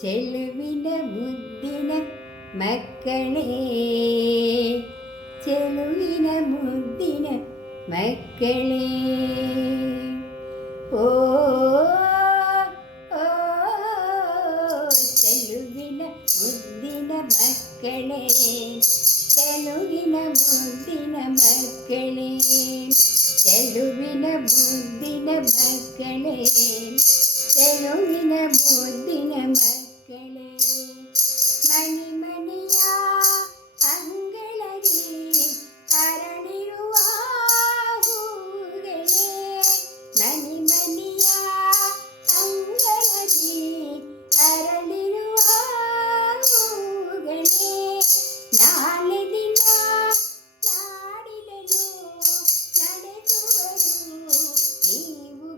ചെലുവില മുദ്ദിന മക്കളെ ചെലുവില മുദ്ദിന മക്കളെ. ഓ ചെലുവില മുദ്ദിന മക്കളെ ചെലുവില മുദ്ദിന മക്കളെ. മക്കളെ ചെലുവിന ബുദ്ധിന മക്കളെ ചെലുവിന ബുദ്ധിന മക്കളെ മണിമ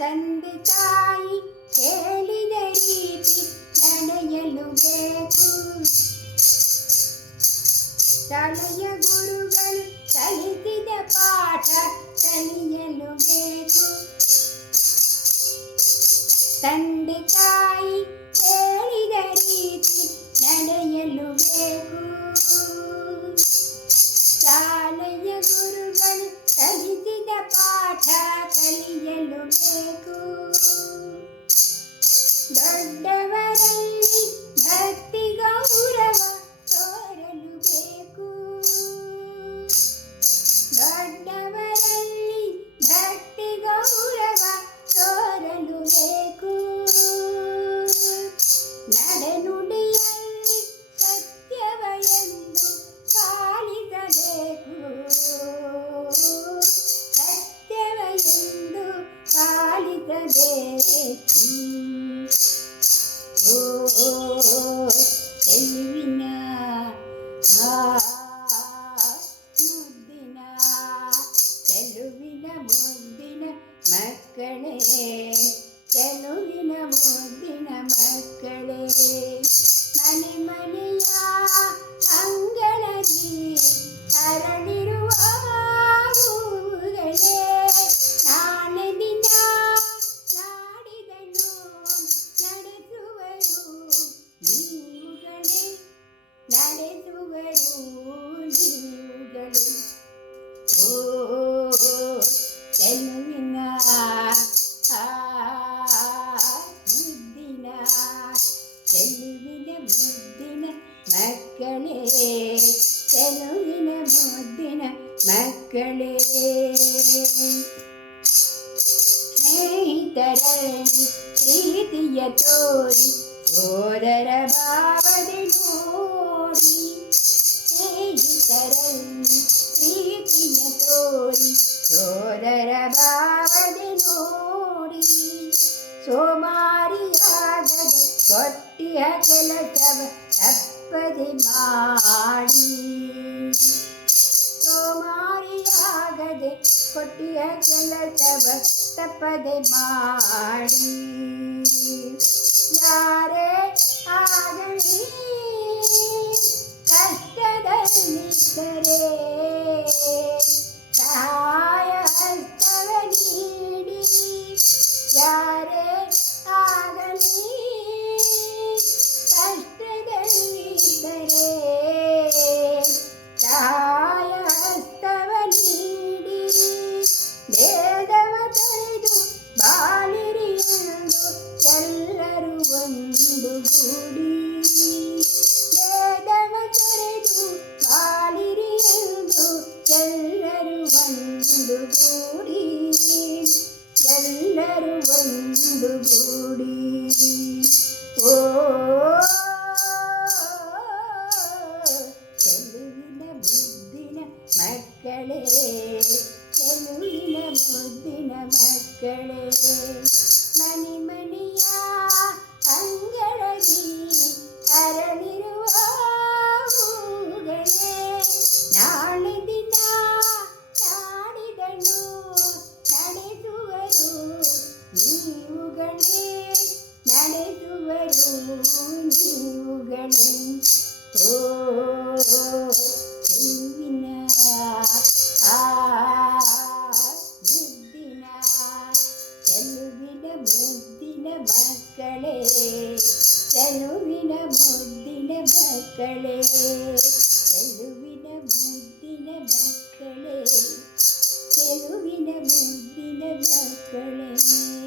extended eye. ചെലവിന മോദിന മക്കളെ ಸ್ನೇಹಿತರಲ್ಲಿ ಪ್ರೀತಿಯ ತೋರಿ ಸೋದರ ಭಾವನೆ ನೋಡಿ ಸ್ನೇಹಿತರಲ್ಲಿ ಪ್ರೀತಿಯ ತೋರಿ ಸೋದರ ಭಾವನೆ ನೋಡಿ ಸೋಮಾರಿಯಾಗದೆ ಕೊಟ್ಟಿಯ ಕೆಲಸವ ತಪ್ಪ நிற்பது மாடி ಸೋಮಾರಿಯಾಗದೆ ಕೊಟ್ಟಿಯ ಕೆಲಸವ ತಪ್ಪದೆ ಮಾಡಿ ಯಾರೇ ಆಗಲಿ ಕಷ್ಟದಲ್ಲಿದ್ದರೆ ಒಂದುಗೂಡಿ ಎಲ್ಲರೂ ಒಂದುಗೂಡಿ ಓ ಚೆಲುವಿನ ಮುದ್ದಿನ ಮಕ್ಕಳೇ ಚೆಲುವಿನ ಮುದ್ದಿನ ಮಕ್ಕಳೇ ബന്ധുകളെ മക്കളെ ചെലുവിന മുദ്ദിന മക്കളെ ചെലുവിന മുദ്ദിന മക്കളെ ചെലുവിന മുദ്ദിന മക്കളെ.